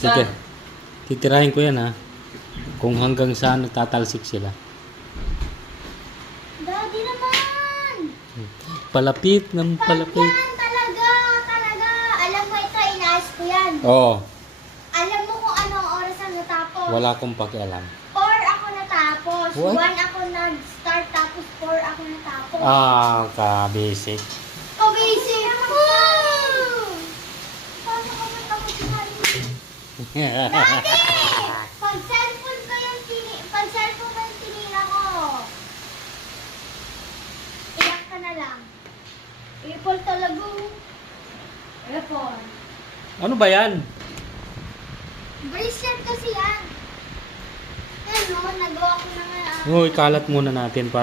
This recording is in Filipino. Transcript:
Sige. Titirahin ko yan ha. Kung hanggang saan nagtatalsik sila. Daddy naman! Palapit ng palapit. Yan talaga, talaga. Alam mo ito, inaas ko yan. Oo. Alam mo kung anong oras ang natapos. Wala akong pakialam. 4 ako natapos. What? 1 ako nag-start tapos 4 ako natapos. Ka-basic. Kabisi! Paano ka matapos na Daddy! Pag cellphone ko yung tinira ko. Iyak ka na lang. Apple talaga. Apple. Ano ba yan? Bracelet kasi yan. Ano, nagawa ko na nga. Ikalat muna natin para